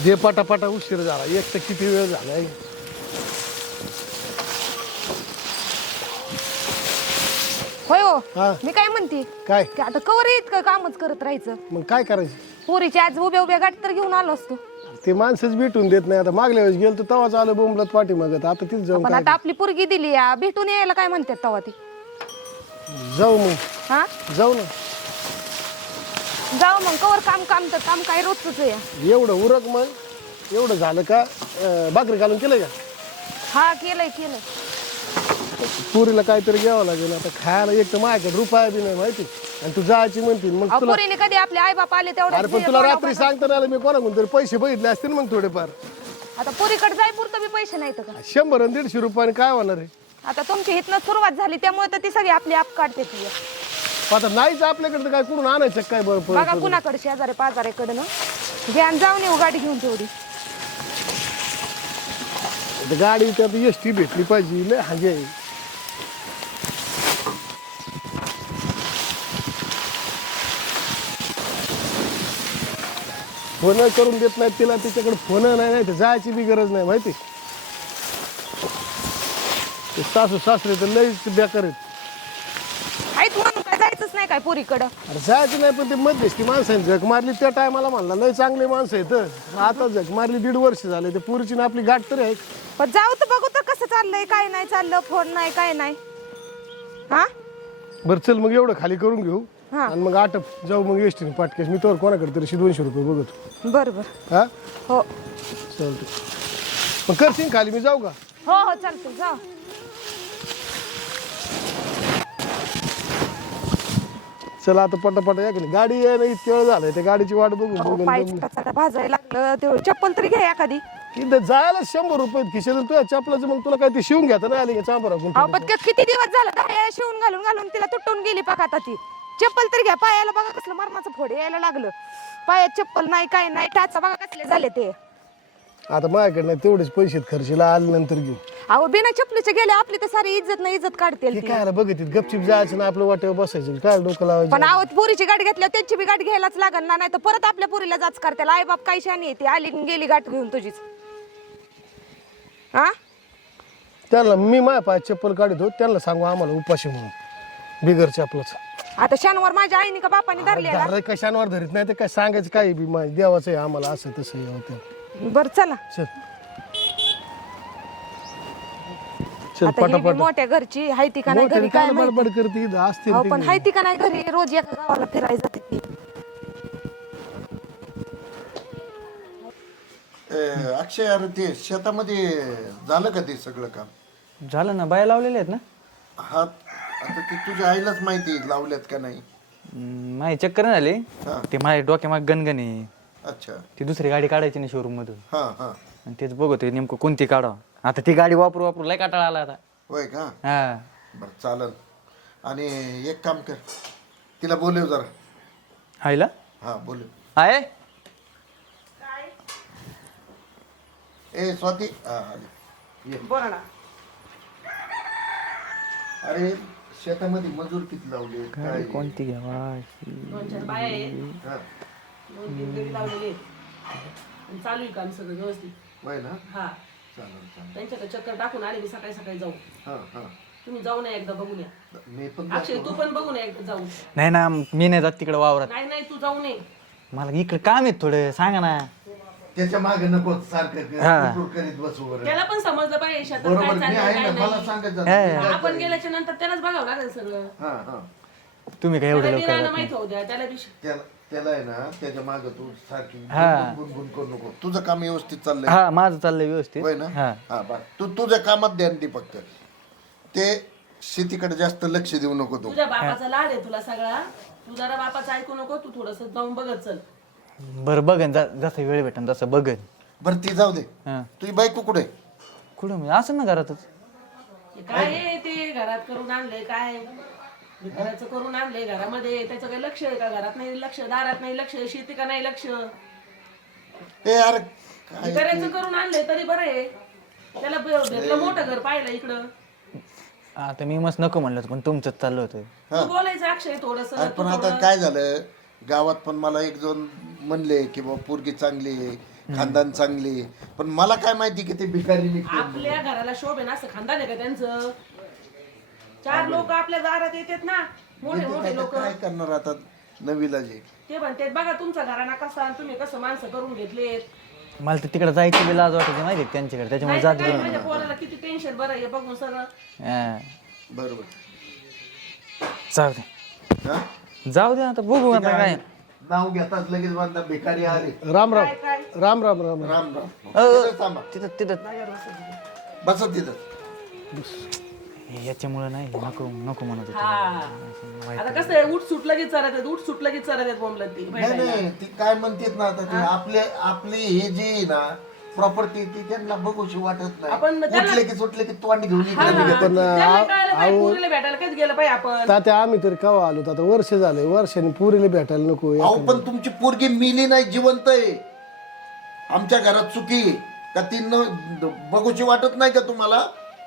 दे पटापटा, उशीर झाला. एक तर किती वेळ झालाय. होय हो. हा. मी काय म्हणते काय की आता कवर इतकं कामच करत राहायचं. मग काय करायचं? पोरीची आज उभ्या उभ्या गाठ तर घेऊन आलो असतो. ते माणसंच भेटून देत नाही. आता मागल्या वेळेस गेलो तर तवाच आलं बोंबलत पाठीमागत. आता तिथं जाऊन पण काय आता आपली पोरगी दिली या भेटून यायला काय म्हणतात तेव्हा ती. जाऊ मग. हा जाऊ ना. जाऊ मग कवर काम काम तर काम काय रोजच आहे. एवढं उरक मग. एवढं झालं का भाकरी घालून केलं का? हा केलंय केलंय. पुरीला काहीतरी घ्यावं लागेल आता खायला. एक तर माझ्याकडे रुपया बी नाही माहिती. आणि तू जायची म्हणतील मग अहो, तुला. पोरीने कधी आपले आई बाप आले अरे पण तुला रात्री सांगता आलं मी कोणाकडून तरी पैसे बघितले असतील मग थोडेफार. आता पोरीकडे जाय पुरतं बी पैसे नाहीत का? 100 आणि 150 रुपयाने काय होणार आहे? आता तुमची हितनं सुरुवात झाली त्यामुळे तर ती सगळी आपली आप काढते ती. आता नाहीच आपल्याकडे तर काय कुठून आणायचं काय बरं बघा कुणाकडे शेजारी पाजाऱ्याकडे ना घ्यान जाऊन येऊ गाडी घेऊन तेवढी. गाडी त्यात एसटी भेटली पाहिजे. लय हागे आहे. फोन करून देत नाहीत तिला. तिच्याकडे फोन नाही तर जायची बी गरज नाही माहिती. ते सासू सासरे तर लयच बेकार आहेत. आहेत म्हणून काय जायचंच नाही काय पोरीकडं. अरे जायचं नाही पण ते मध्यस्थी माणसाने झक मारली त्या टायमाला म्हणला लय चांगले माणसं आहेत. आता झक मारली 1.5 वर्ष झाले. ते पुरीची ना आपली गाठ तरी आहे. पण जाऊ तर बघू तर कसं चाललंय काय नाही चाललं. फोन नाही काय नाही. हा बरं चल मग एवढं खाली करून घेऊ हा. आणि मग आटप जाऊ मग एसटीने पाटकेस. मी तर कोणाकडे तरी 200 रुपये बघतो. बरं बरं. हा हो चालतं. मग करशील खाली मी जाऊ का? हो हो चालतं जा. चला आता पटापटा या की नाही. गाडी यायला इतके वेळ झालाय. त्या गाडीची वाट बघून बघून पाय बघून. भाजायला लागलं तेवढं चप्पल तरी घ्या एखादी. इथं जायला 100 रुपये खिशाला. तुझ्या चपलाचं मग तुला काय ते शिवून घ्या नाही आली का चांबरा अहो पण किती दिवस झालं दहा शिवून घालून घालून तिला तुटून गेली पाक आता ती. चप्पल तरी घ्या. पायाला बघा कसलं मरणाचं फोड यायला लागलं. पायात चप्पल नाही काय नाही. टाचा बघा कसले झाले ते. आता माझ्याकडे नाही तेवढेच पैसे खर्चीला आले नंतर घेऊ. अहो बिना चपलीचे गेले आपली तर सारी इज्जत नाही इज्जत काढते हे काय बघित गपचिप जायचं ना आपलं वाटेवर बसायचं. काय डोकं लावायचं? पण अहो पोरीची गाडी घेतल्यावर त्यांची बी गाडी घ्यायलाच लागल ना. नाही तर परत आपल्या पोरीला जाच करते. आई बाप काही शानी येते आली गेली गाठ घेऊन तुझीच. हा त्यांना मी माझ्या पायात चप्पल काढतो. त्यांना सांगू आम्हाला उपाशी म्हणून बिगर चपलाच. आता शनिवार माझ्या आईने का बापाने धरलेला. धरलं कशांवर धरीत नाही तर काय सांगायचं काही बी देवाचं आहे आम्हाला असं तसं हे होतं. बर चला चल चल आता ही बी पटापट. मोठ्या घरची हाय ती का नाही घरी काय काय माहिती. बडबड करते इथं असते अहो ते पण घरी. हाय ती का नाही घरी रोज एका गावाला फिरायला जाते ती. अक्षय अरे ते शेतामध्ये झालं का ते सगळं काम? झालं ना. बाया लावलेल्या आहेत ना. हा आता ते तुझ्या आईलाच माहिती लावल्यात का नाही. माझी चक्कर नाही झाली. हा. ते माझ्या डोक्यामाग गणगण आहे. अच्छा. ती दुसरी गाडी काढायची ना शोरूम मधून. हा हा आणि तेच बघतोय नेमकं कोणती काढावं. आता ती गाडी वापरू वापरू लय काटाळा आला आता. होय का? हा बरं चालेल. आणि एक काम कर, तिला बोलव जरा. आईला हा बोलव. आहे. ए स्वाती हा आली. ये. बोला ना. अरे शेतामध्ये मजूर किती लावले काय? गाडी कोणती घ्यावा. हा. चालू आहे काम सगळं व्यवस्थित. होय ना. हा चालेल चालेल. त्यांच्याकडे चक्कर टाकून आले मी सकाळी सकाळी जाऊ. हा हा तुम्ही जाऊ नये एकदा बघून या. मी पण अक्षय तू पण बघून या एकदा जाऊ. नाही ना मी नाही जात तिकडे वावरात. नाही नाही तू जाऊ नये. मला इकडे काम आहे थोडं सांगा ना. त्याच्या मागे नको सारखं हा. करीत बसू बरं. त्याला पण समजलं पाहिजे शेतात बरोबर काय मी चाललंय आहे काय ना. मला नाही. सांगायचं. आपण गेल्याच्या नंतर त्यालाच बघावं लागेल सगळं. हा हा तुम्ही काय एवढं त्याला लवकर बिराणं जात माहित होऊ द्या त्याला बी. त्याला आहे ना त्याच्या मागे तू सारखी हा. गुणगुण करू नको. तुझं काम व्यवस्थित चाललंय हा माझं चाललंय व्यवस्थित. होय ना. हा हा बा तू तुझ्या कामात ध्यान दे फक्त. ते शेतीकडे जास्त लक्ष देऊ नको तू. तुझ्या बापाचा लाड आहे तुला सगळा. तू जरा बापाचं ऐकू नको. तू थोडस जाऊन बघत चल. बरं बघन जसं वेळ भेटन तसं बघन. बरं ती जाऊ दे. हा तुझी बायको कुठे? कुठं म्हणजे असं ना घरातच. हे काय आहे ते घरात करून आणले काय घराचं करून आणले घरामध्ये. त्याचं काही लक्ष आहे का? घरात नाही लक्ष, दारात नाही लक्ष, शेती का नाही लक्ष. ए अरे काय करायचं करून आणले तरी बरं आहे. त्याला भेटलं मोठं घर पाहिलं इकडं. आता मी मस्त नको म्हणलं पण तुमचंच चाललं होतं. तू बोलायचं अक्षय थोडस. अरे पण आता काय झालं गावात पण मला एक दोन म्हणले की बाबा पोरगी चांगली आहे खानदान चांगले, पण मला काय माहिती की ते भिकारी निघतील. आपल्या घराला शोभ आहे ना असं खानदान आहे का त्यांचं? 4 लोक आपल्या दारात येतात ना, मोठे मोठे लोक. काय करणार आता नवीला जे ते म्हणतात बघा तुमचा घराणा कसा आणि तुम्ही कसं माणसं करून घेतलेत. मला तर तिकडे जायची बी लाज वाटायची माहिती का त्यांच्याकडे, त्याच्यामुळे नाही जात तर काय गेलो. माझ्या पोराला किती टेन्शन बरं हे बघून सगळं. हा. बरोबर. जाऊ दे हा? जाऊ दे आता बघू आता काय. नाव घेताच लगेच म्हणता भिकारी आले. राम राम काय काय राम राम राम राम राम. तिथंच थांबा, तिथं तिथं बसा तिथं. याच्यामुळे नाही नको नको म्हणत होते. हा आता कसं आहे, उठ सुट लगेच चालत आहेत, उठ सुट लगेच चालत आहेत बोंबलत ती नाही नाही ती काय म्हणतात ना आता ते आपले हे जे आहे ना प्रॉपर्टी ती त्यांना बघूशी वाटत आपण नाही. त्यांना- उठले की सुटले की तोंड घेऊन हा, इकडे निघतात. पण त्यांना कळलं पाहिजे, पोरीला भेटायला कधी गेलं पाहिजे आपण. तात्या आम्ही तरी केव्हा आलो आता वर्ष झाले, वर्षाने पुरीला भेटायला नको. अहो पण तुमची पोरगी मिली नाही, जिवंत आहे. आमच्या घरात चुकी आहे. का ती बघूशी वाटत नाही का तुम्हाला?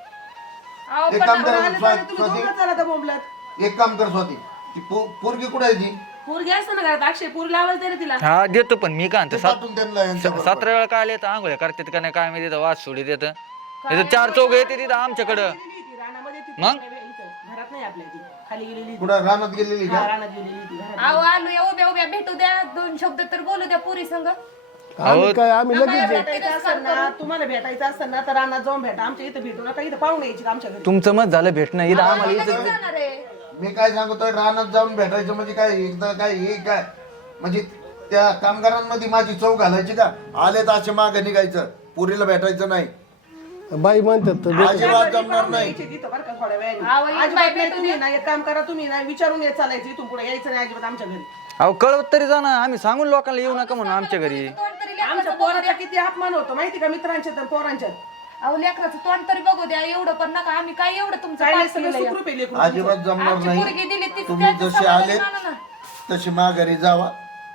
अहो, एक काम आले कर पाहिजे, तुम्ही स्वाती, दोघं चालत आहे बोंबलत. एक काम कर स्वाती, ती पोरगी कुठे आहे ती? पोरगी असतं ना घरात, अक्षय पोरीला आवाज दे रे तिला. हा देतो, पण मी काय म्हणतो, पाठवून त्यांना यांच्याबरोबर. 17 वेळा काय येतं आंघोळ्या करतात का नाही काय मी तिथं वाद सोडी देतं. तिथं 4 चौघ येते तिथं आमच्याकडं. गेलेली ती रानामध्ये, ती मग? इथं घरात नाही आपल्या ती खाली गेलेली ती. कुठं रानात गेलेली हा, का? रानात गेलेली ती घरात. अहो आलो या उभ्या उभ्या भेटू द्या, 2 शब्द तर बोलू द्या पुरी संग. आम्ही काय आम्ही लगेच भेटायचं असेल ना, तुम्हाला भेटायचं असेल ना तर रानात जाऊन भेटा. आमच्या इथं भेटू नका, इथं पाहुणे यायची आमच्या घरी. तुमचं मत झालं भेटणं इथं आम्हाला इथं जाणार आहे. मी काय सांगतोय, रानात जाऊन भेटायचं म्हणजे काय एकदा काय हे काय म्हणजे त्या कामगारांमध्ये माझी चव घालायची का? आले तर असे मागे निघायचं, पुरीला भेटायचं नाही. बाई म्हणतात तर अजिबात जमणार नाही. यायची तिथं बरं का थोड्या वेळाने. अहो, येऊन अजिबात बाई नाही, भेटू तुम्ही ना एक काम करा, तुम्ही ना विचारून येत चालायचं, इथून पुढे यायचं नाही अजिबात आमच्या घरी. अहो कळवत तरी जा ना, आम्ही सांगून लोकांना येऊ नका म्हणून आमच्या घरी. तोंड तरी आमच्या लेकराचं बघू पोराचा द्या. किती अपमान होतो माहिती का मित्रांच्या तर पोरांच्या. अहो लेकराचं तोंड तरी बघू द्या, एवढं पण नका. आम्ही काय एवढं तुमचं काय नाही पाठ सगळं केलंय. सुखरूप आहे लेकरू. अजिबात जमणार आमची पोरगी दिली नाही. तीच तुम्ही त्याचं जसे समाधान आले माना ना. तशी माघारी जावा,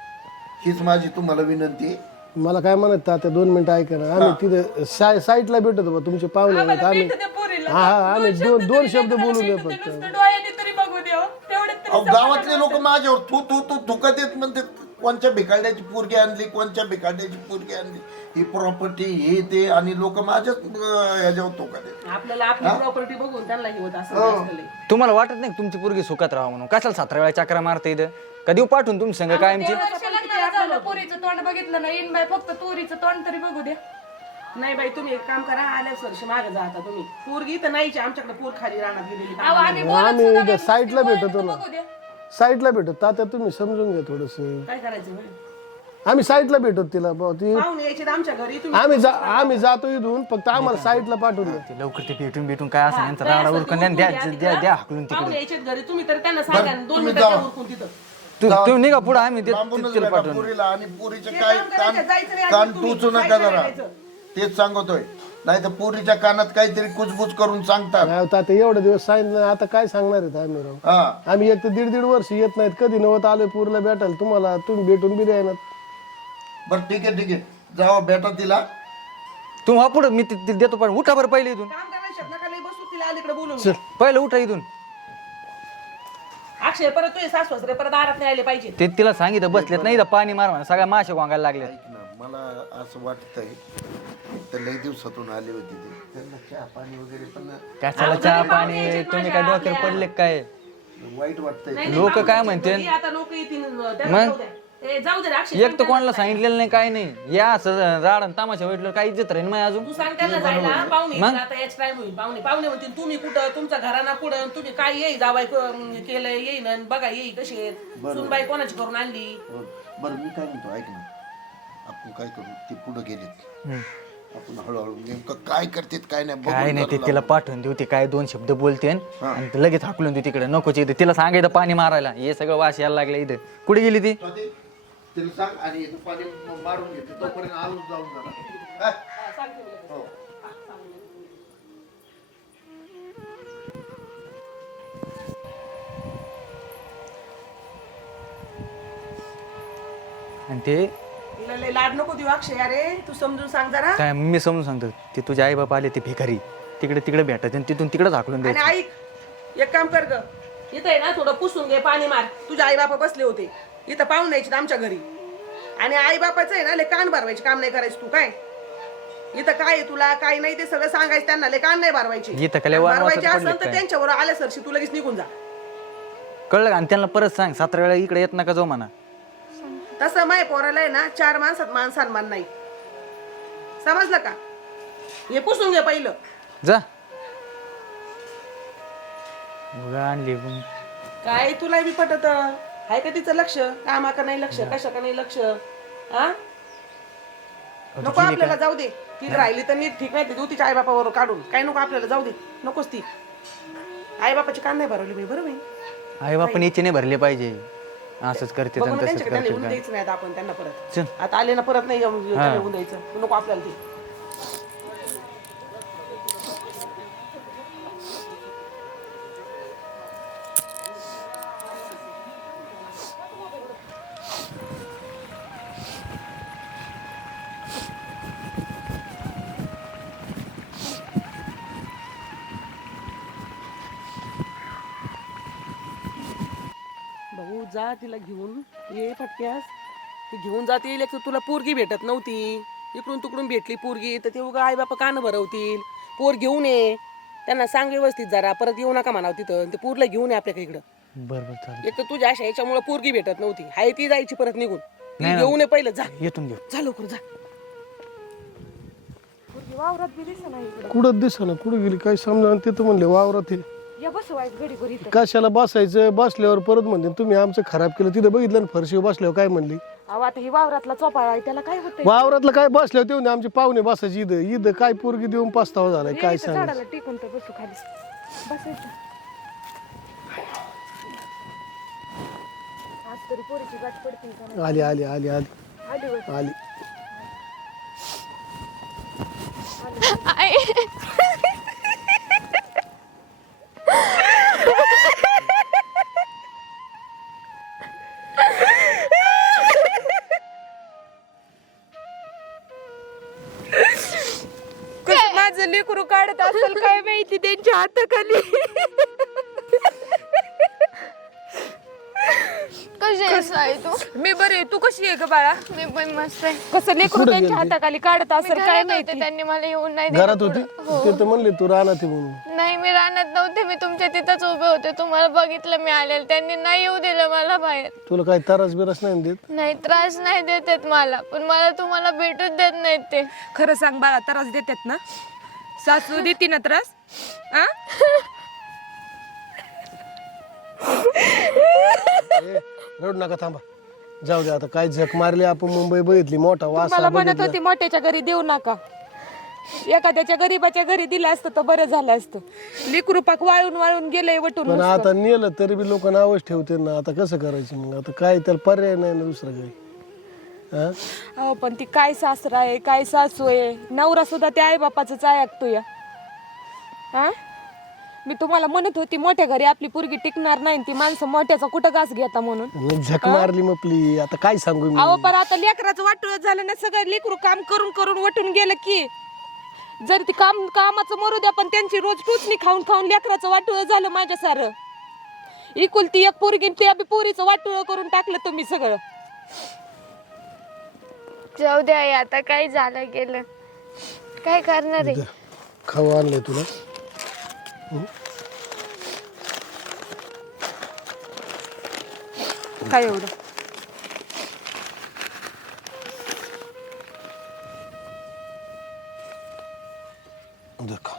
हीच माझी तुम्हाला विनंती आहे. मला काय म्हणत तात्या 2 मिनिटं ऐका ना. आम्ही तिथे साईटला भेटतो बा, तुमचे पाहुणे आहेत आम्ही. भेटू द्या पोरीला. हा हा आम्ही दोन शब्द बोलू द्या भेटू द्या, फक्त. नुसतं डोळ्याने तरी बघू द्या. तेवढे अहो गावातले लोक माझ्यावर तू तू तू थुकत येत म्हणते, कोणच्या भिकाड्याची पोरगी आणली, कोणच्या भिकाड्याची पोरगी आणली, ही प्रॉपर्टी हे ते, आणि लोक माझ्याच ह्याच्यावर थुकत येत. आपल्याला आपली प्रॉपर्टी बघून त्यांना हे होत असं हो. जास्त लई. तुम्हाला वाटत नाही का तुमची पोरगी सुखात राहा म्हणून? कशाला 17 वेळा चक्रा मारते इथं? कधी पाठवून तुमची संग कायमची? वर्ष लग्नाला झालं, पोरीचं तोंड बघितलं नाही. इन बाय फक्त तुरीचं तोंड तरी बघू द्या. नाही बाई तुम्ही एक काम करा, आल्याच वर्ष मागे जा आता तुम्ही. पोरगी तर नाहीची आमच्याकडे, पोर खाली रानात गेलेली. अहो आम्ही बोलत आम्ही सुद्धा इथं नाही, साईटला नुसती भेटतो ना. बघू द्या. साईटला भेटत तात्या, तुम्ही समजून घ्या थोडस. काय करायचं बाई? आम्ही साईटला भेटत तिला बुवा, ती पाहुणे यायचे तर आमच्या घरी, तुम्ही आम्ही जातो इथून, फक्त आम्हाला साईटला पाठवून द्या. ते लवकर ते भेटून काय असं यांचा राडा उरकून द्या द्या हाकलून पाहुणे तिकडे. यायचे घरी, तुम्ही तर त्यांना सांगा 2 तुम्ही मिनिटात जावा. उरकून तिथं. तुम्ही निघा पुढे, आम्ही लांबूनच तिला बघा पाठवून. पुरीला, आणि पुरीचे ते काय काम करायचं, जायचं नाही कान अजिबात तुम्ही. टोचू नका साईडला जरा, राहायचं. तेच सांगतोय. नाही तर पुरीच्या कानात काहीतरी कुजबुज करून सांगतात. नाही तात्या एवढे दिवस सांगितलं, आता काय सांगणार आहेत आम्ही राव. हा आम्ही एक तर 1.5 वर्ष येत नाहीत, कधी नव्हतं आलोय पूरला भेटायला तुम्हाला, तुम्ही भेटून बी द्या ना. बरं ठीक आहे जावा भेटा तिला. तुम्ही पुढे मी ते देतो, पण उठा बरं पहिले इथून. काम करायचं नका लई बसू, तिला अलीकडे बोलून. पहिलं उठा इथून. अक्षय परत तुझे सासू सासरे परत दारात नाही आले पाहिजे. ते तिला सांगितलं बसलेत नाही इथं पाणी मारवा, सगळ्या माशे वांगायला लागले. ऐक ना, मला असं वाटतंय तर लई दिवसातून आली होती ती, त्यांना चहा पाणी वगैरे पण कशाला चहा पाणी? तुम्ही काय डोक्यावर पडले काय? वाईट वाटतंय. नाही, लोक पाहुणे काय यायचे म्हणतील? घरी, आता लोक येतील त्यांना मग? जाऊ द्या. जाऊ दे रे, अक्षय एक तर कोणाला सांगितलेलं नाही काय नाही. या असं राड आणि तमाशा भेटलं काही इज्जत राहील नाही अजून. तू सांग त्यांना जायला, पाहुणे येतील, आता याच टाइम होईल. पाहुणे म्हणतील तुम्ही कुठं, तुमचा घराना कुठं, तुम्ही काय येई जावाय केलंय, येईन आणि बघा येई कशी आहेत, सुनबाई कोणाची करून आणली. बरं मी काय म्हणतो, ऐक ना, आपण काय करू, ते पुढे गेलेत, आपण हळूहळू नेमकं काय करतेत काय नाही काय बघून नाही, ते करू तिला पाठवून देऊ. ते काय 2 शब्द बोलते आणि ते लगेच हाकलून देऊ तिकडे. नकोच इथं तिला सांगायचं पाणी मारायला. हे सगळं वास यायला लागलं इथं. कुठे गेली ती? लागू. तिला सांग, आणि तू पाणी मारून घेते तोपर्यंत आलोच जाऊन जाणार. हा? हो. आणि ते तिला लय लाड नको देऊ अक्षय, अरे तू समजून सांग जरा. काय मी समजून सांगतो, ते तुझे आई बाप आले ते भिकारी, तिकडे भेटायचे आणि तिथून तिकडेच हाकलून आणि द्यायचं. ऐक, एक काम कर ग, इथं आहे ना थोडं पुसून घे, पाणी मार. तुझे आई बापा बसले होते इथं, पाहुणे यायचे आमच्या घरी. आणि आई बापाचं आहे ना लय कान भरवायचे काम नाही करायचं तू काय इथं काय आहे तुला काय नाही ते सगळं सांगायचं त्यांना लय कान नाही भरवायचे इथं काय लय वाद भरवायचे वाचत असेल पडले तर काय? त्यांच्यावर आल्या सरशी तू लगेच निघून जा कळलं का? आणि त्यांना परत सांग 7 वेळा इकडे येत नका जाऊ म्हणा. तसं माय पोराला आहे ना 4 माणसात मान सन्मान नाही समजलं का हे पुसून घे पहिलं जा बघा आणली पण. काय तुला बी पटत आहे का तिचं लक्ष कामा का नाही लक्ष कशा का नाही लक्ष हा नको आपल्याला जाऊ दे ती राहिली तर नीट ठीक नाही ती देऊ तिच्या आई बापावर काढून काय नको आपल्याला जाऊ दे नकोच ती आई बापाची कान नाही भरवली मी बरोबर आहे? आई बापन इच्छे नाही भरले पाहिजे असंच करते बघू ना तसंच त्यांच्याकडे त्यांना करते येऊन काय. द्यायचं नाही आता आपण त्यांना परत चल. आता आले ना परत नाही येऊन द्यायचं नको आपल्याला ते भाऊ जा तिला घेऊन ये पटक्यास ती घेऊन जाते येईल एक तर तुला पोरगी भेटत नव्हती इकडून तिकडून भेटली पोरगी तर ते उगा आई बापा कान भरवतील पोर घेऊन ये त्यांना सांग व्यवस्थित जरा परत येऊ नका म्हणावं तिथं ते पोरला घेऊन ये आपल्याकडे इकडं बरं बरं चालेल. एक तर तुझ्या अशा ह्याच्यामुळे पोरगी भेटत नव्हती हाय ती जायची परत निघून ती घेऊन ये पहिलं जा येतून घेऊ. जा लवकर जा वावरात बी दिसत नाही इकडे कुठं दिसेना कुठं गेली काय समजा ते तर म्हणले वावरात हे या बसवायच घडी घरी कशाला बसायचं बसल्यावर परत म्हणते तुम्ही आमचं खराब केलं तिथं बघितलं ना फरशीवर बसल्यावर काय म्हणली अहो आता ही वावरातला चोपाळा आहे त्याला काय होतंय वावरातलं काय बसल्यावर तेव्हा आमचे पाहुणे बसायचे इथं काय पोरगी देऊन पस्तावा झालाय काय इथं सांग झाडाला टिकून तर बसू खाली बसायचं आज तरी पोरीची गाठ पडतील का नाही? आली आली आली आली आली होय. आली कसं माझं लेकरू काढत असेल काय माहिती त्यांच्या हाताखाली कशी आहेस आई तू मी बरी आहे. तू कशी आहे ग बाळा मी पण मस्त आहे कसं लेकरू त्यांच्या हाताखाली काढत असेल काय घरात होते, माहिती त्यांनी मला येऊन नाही दिलं घरात होती ते तर म्हणले तू राहणार म्हणून नाही मी राहण्यात नव्हते मी तुमच्या तिथंच उभे होते तुम्हाला बघितलं मी आलेलं त्यांनी नाही येऊ दिलं मला बाहेर तुला काही तरस बिरस नाही देत नाही त्रास नाही देत आहेत मला पण मला तुम्हाला भेटूच देत नाहीत ते खरं सांग बाळा त्रास देतात ना सासू देते ना त्रास आ? रडू नका थांबा जाऊ दे आता काय झक मारली आपण मुंबई बघितली मोठा वास मला म्हणत होती मोठ्याच्या घरी देऊ नका एखाद्याच्या गरीबाच्या घरी दिलं असतं तर बरं झालं असतं लेकरू पाक वाळून वाळून गेलंय वटून पण आता नेलं तरी बी लोक नावच ठेवते ना आता कसं करायचं मग आता काय त्याला पर्याय नाही ना दुसरं काही हा हो पण ती काय सासरा आहे काय सासू आहे नवरा सुद्धा त्या आई बापाच ऐकतो या हा मी तुम्हाला म्हणत होती मोठ्या घरी आपली पोरगी टिकणार नाही ती माणसं मोठ्याचा कुठं घास घेता म्हणून मग झक मारली मपली आता काय सांगू मी अहो पण आता लेकराचं वाटूळ झालं ना सगळं लेकरू काम करून करून वटून गेलं की जर ती कामाचं मरू द्या पण त्यांची रोज टोचणी खाऊन खाऊन लेकराचं वाटूळ झालं माझ्या सारं इकुलती एक पोरगी त्या बी पोरीचं वाटूळ करून टाकलं तुम्ही सगळं जाऊ दे आई आता काय झालं गेलं काय करणार आहे खाऊ आणलंय तुला काय एवढं खा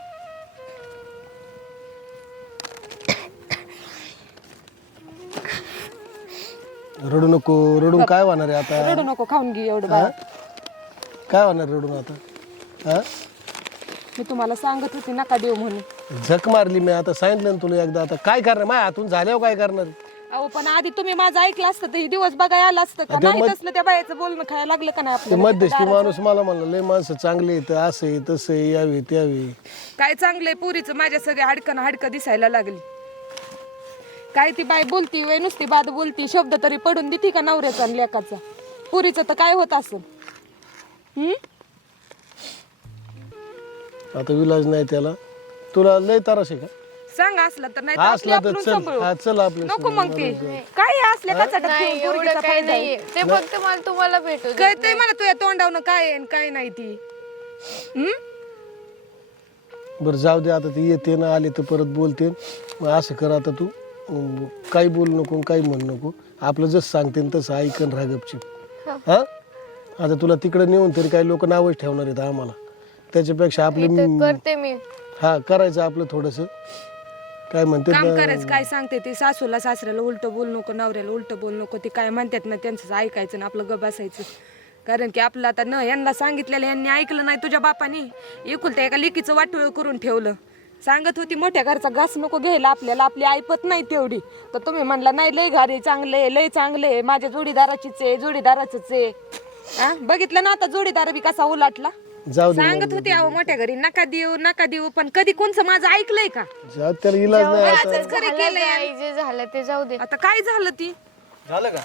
रडू नको रडून काय होणार आहे आता रडू नको खाऊन घे एवढं बाळा काय होणार रडून आता हा मी तुम्हाला सांगत होती नका देऊ म्हणून झक मारली मी आता सांगितलं ना तुला एकदा आता काय करणार माझ्या हातून झाल्यावर काय करणार अहो पण आधी तुम्ही माझं ऐकलं असतं तर हे दिवस बघायला आला असतं का नाही तसलं त्या बायाचं बोलणं खायला लागलं का नाही ते आपल्याला मध्यस्थी माणूस मला म्हणलं लय माणसं चांगली आहेत असं आहे तसं आहे यावी त्यावी काय चांगलंय पुरीचं माझ्या सगळ्या हाडकं दिसायला लागली काय ती बाई बोलती वय नुसती बाद बोलती शब्द तरी पडून देते का नवऱ्याचा आणि लेकाचा पुरीचं तर काय होत असेल आता विलाज नाही त्याला तुला लय त्रास आहे का सांग असला तर नाही तर असला तर आपलं चल सांभाळू. हा चल आपलं नको मग ते काय असल्या कचाट्यात नाही ठेवून एवढं पोरगीचा काही फायदा आहे. नाहीये ते फक्त मला तुम्हाला भेटू दे. कळतंय मला तुझ्या तोंडावनं काय आहे आणि काय नाही ती हम्म? बरं जाऊ दे आता ते येते ना आले तर परत बोलते मग असं कर आता तू काही बोलू नको काही म्हणू नको आपलं जसं सांगते तसं ऐकन राहा गपचीप हा आता तुला तिकडे नेऊन तरी काही लोक नावच ठेवणार आहेत आम्हाला त्याच्यापेक्षा आपली इथं करते मी हा करायचं आपलं थोडस काय म्हणते काम करायचं काय सांगते ते सासूला सासऱ्याला उलट बोल नको नवऱ्याला उलट बोल नको ते काय म्हणतात ना त्यांचं ऐकायचं ना आपलं गप बसायचं कारण की आपलं आता न यांना सांगितलेलं यांनी ऐकलं नाही तुझ्या बापानी एकुलत्या एका लेकीचं वाटोळ करून ठेवलं सांगत होती मोठ्या घरचा घास नको घ्यायला आपल्याला आपली ऐपत नाही तेवढी तर तुम्ही म्हणला नाही लय घारे चांगले लय चांगले माझ्या जोडीदाराचीच आहे जोडीदाराचंच आहे हा बघितलं ना आता जोडीदार बी कसा उलाटला जाऊ दे सांगत होते अहो मोठ्या घरी नका देऊ पण कधी कोणचं माझं ऐकलंय का जाऊ त्याला इलाज नाही आता आजच खरं झालं केलंय ते आई जे झालं ते जाऊ दे. आता काय झालं ती झालं का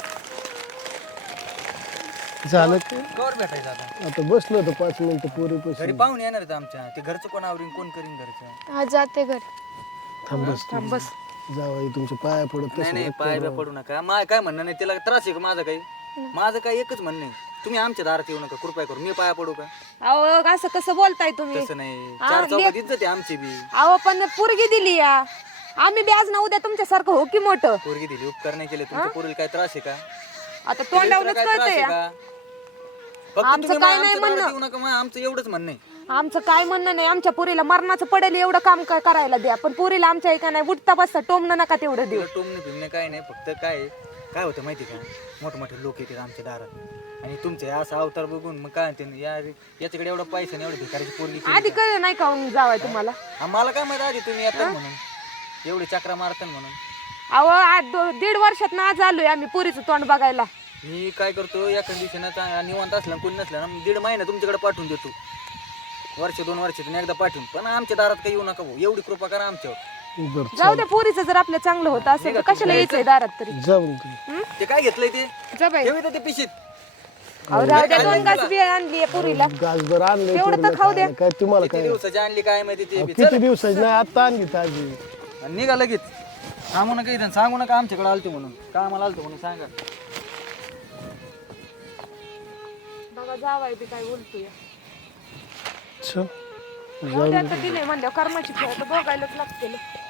झालं कवर भेटायचं आता आता बसलो होतो 5 मिनिटं पोरी पैसे घरी पाहून येणार आहेत आमच्या ते घरचं कोण आवरीन कोण करीन घरचं हा जाते घर थांब बस जाऊ तुमच्या पाया पडत नाही नाही पाय बी पडू नका काय म्हणणं नाही तिला त्रास आहे का माझा काही माझं काही एकच म्हणणं आहे तुम्ही आमच्या दारात येऊ नका कृपया करून मी पाया पडू का अहो असं कसं बोलताय तुम्ही तसं नाही चार चौकात इज्जत आहे आमची बी अहो पण पोरगी दिली या आम्ही बी आज ना उद्या तुमच्यासारखं हो की मोठं पोरगी दिली उपकार नाही केले तुमच्या पोरीला काय त्रास आहे का आता तोंडावरच काय त्रास कळतंय आहे का फक्त आमचं तुम्ही काय आमच्या नाही दारात म्हणणं. येऊ नका मग आमचं एवढंच म्हणणं आहे आमचं काय म्हणणं नाही आमच्या पोरीला मरणाचं पडेल एवढं काम काय करायला द्या पण पोरीला आमच्या एका नाही उठता बसता टोमणं नका तेवढं देऊ तिला टोमणे फिरणे काय नाही फक्त काय होतं माहिती का मोठमोठे लोक येतात आमच्या दारात आणि तुमचे असा अवतार बघून मग काय म्हणते याच्याकडे एवढा पैसा नाही एवढी भिकारीची पोरगी केली आधी कळ नाही का जावाय तुम्हाला का? मला काय माहिती आधी तुम्ही येतात म्हणून एवढी चक्रा मारतात म्हणून अहो आज 1.5 वर्षात ना आज आलोय आम्ही पुरीचं तोंड बघायला मी काय करतो एका दिवशी ना निवांत असलं कोणी नसलं ना 1.5 महिना तुमच्याकडे पाठवून देतो 1-2 वर्षातून एकदा पाठवून पण आमच्या दारात काही येऊ नका भाऊ एवढी कृपा करा आमच्यावर बरं जाऊ द्या पोरीचं जर आपलं चांगलं होतं असेल तर कशाला यायचंय दारात तरी जाऊन तू ते काय घेतलंय ते जा बाई ठेवी ते पिशीत अहो राहू द्या 2 घास बी आणली पुरीला गासभर आणले तेवढं तर खाऊ द्या. काय तुम्हाला किती काय दिवसाची आणली काय माहिती ते बी. किती दिवसाची नाही आता आणली ताजी आणि निघा लगेच सांगू नका इथं सांगू नका आमच्याकडे आलते म्हणून कामाला आलतो म्हणून सांगा बघा जावाय बी काय बोलतोय चल जाऊ द्या आता दिले म्हणल्यावर कर्माची खेळ तर बघायलाच लागते